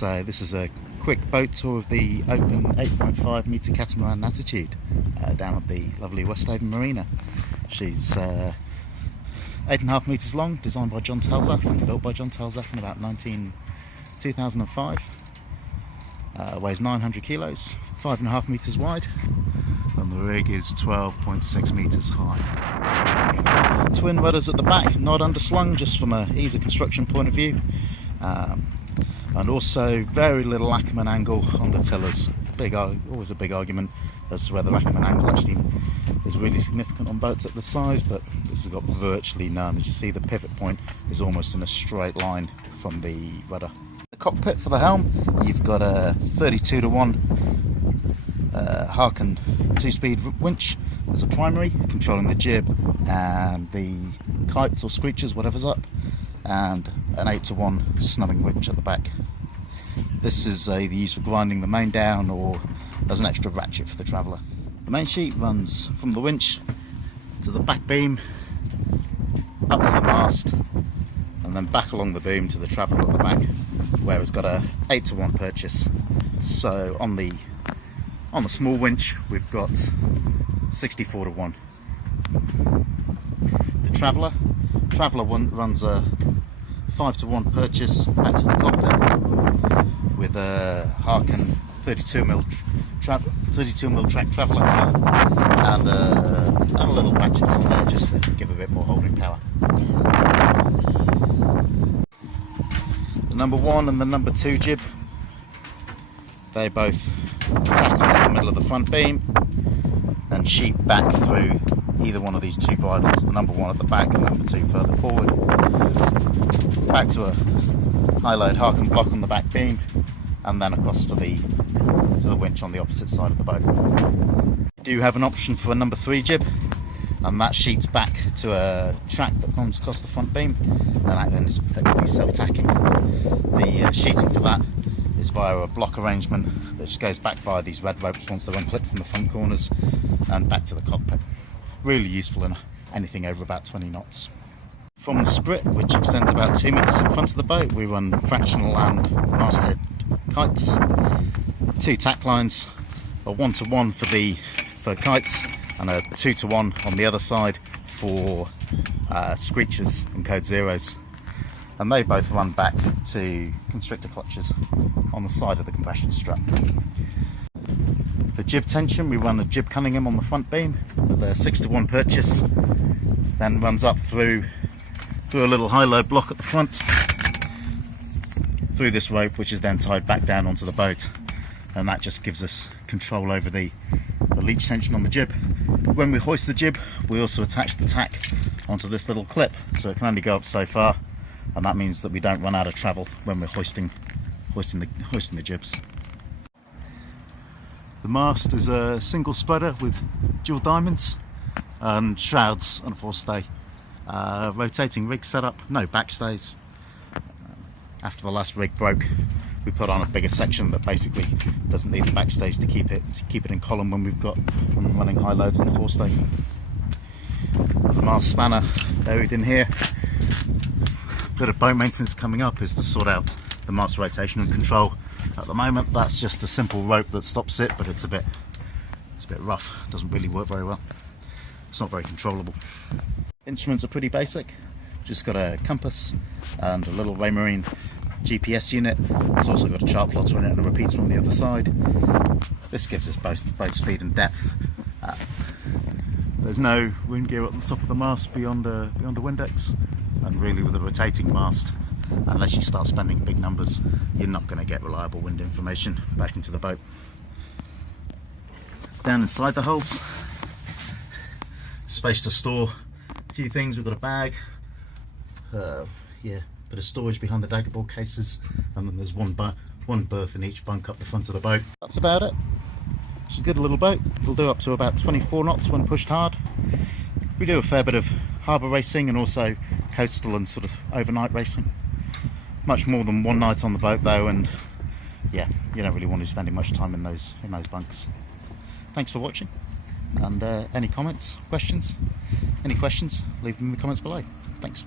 So this is a quick boat tour of the open 8.5 metre Catamaran Attitude down at the lovely Westhaven Marina. She's 8.5 metres long, designed by John Talzaf and built by John Talzaf in about 2005. Weighs 900 kilos, 5.5 metres wide, and the rig is 12.6 metres high. Twin rudders at the back, not underslung, just from an ease of construction point of view. And also very little Ackerman angle on the tillers. Always a big argument as to whether Ackerman angle actually is really significant on boats at this size, but this has got virtually none. As you see, the pivot point is almost in a straight line from the rudder. The cockpit for the helm, you've got a 32:1 Harken 2-speed winch as a primary, controlling the jib and the kites or screechers, whatever's up, and an 8:1 snubbing winch at the back. This is either used for grinding the main down or as an extra ratchet for the traveller. The main sheet runs from the winch to the back beam, up to the mast, and then back along the boom to the traveller at the back, where it's got a 8:1 purchase. So on the small winch we've got 64:1. The traveller runs a 5:1 purchase back to the cockpit with a Harken 32mm track traveller car and a little ratchets on there just to give a bit more holding power. The number 1 and the number 2 jib, they both tack onto the middle of the front beam and sheet back through either one of these two bridles, the number 1 at the back and number 2 further forward, back to a high load Harken block on the back beam, and then across to the winch on the opposite side of the boat. You do have an option for a number 3 jib, and that sheets back to a track that comes across the front beam, and that then is effectively self-tacking. The sheeting for that is via a block arrangement that just goes back via these red ropes once they're unclipped from the front corners and back to the cockpit. Really useful in anything over about 20 knots. From the sprit, which extends about 2 metres in front of the boat, we run fractional and masthead kites, 2 tack lines, a 1:1 for kites and a 2:1 on the other side for screechers and code zeros, and they both run back to constrictor clutches on the side of the compression strap. For jib tension, we run a Jib Cunningham on the front beam with a 6:1 purchase, then runs up through a little high-low block at the front, through this rope, which is then tied back down onto the boat, and that just gives us control over the leech tension on the jib. When we hoist the jib, we also attach the tack onto this little clip, so it can only go up so far, and that means that we don't run out of travel when we're hoisting the jibs. The mast is a single spreader with dual diamonds and shrouds and a forestay. Rotating rig setup, no backstays. After the last rig broke, we put on a bigger section that basically doesn't need the backstays to keep it in column when we're running high loads on the forestay. There's a mast spanner buried in here. Bit of boat maintenance coming up is to sort out the mast rotation and control. At the moment, that's just a simple rope that stops it, but it's a bit rough. It doesn't really work very well. It's not very controllable. Instruments are pretty basic. Just got a compass and a little Raymarine GPS unit. It's also got a chart plotter in it and a repeater on the other side. This gives us both boat speed and depth. There's no wind gear at the top of the mast beyond a Windex, and really with a rotating mast, unless you start spending big numbers, you're not going to get reliable wind information back into the boat. Down inside the hulls, space to store a few things. We've got a bag, bit of storage behind the daggerboard cases, and then there's one berth in each bunk up the front of the boat. That's about it. It's a good little boat. We'll do up to about 24 knots when pushed hard. We do a fair bit of harbour racing and also coastal and sort of overnight racing. Much more than one night on the boat though, and yeah, you don't really want to be spending much time in those bunks. Thanks for watching, and any comments, questions, leave them in the comments below. Thanks.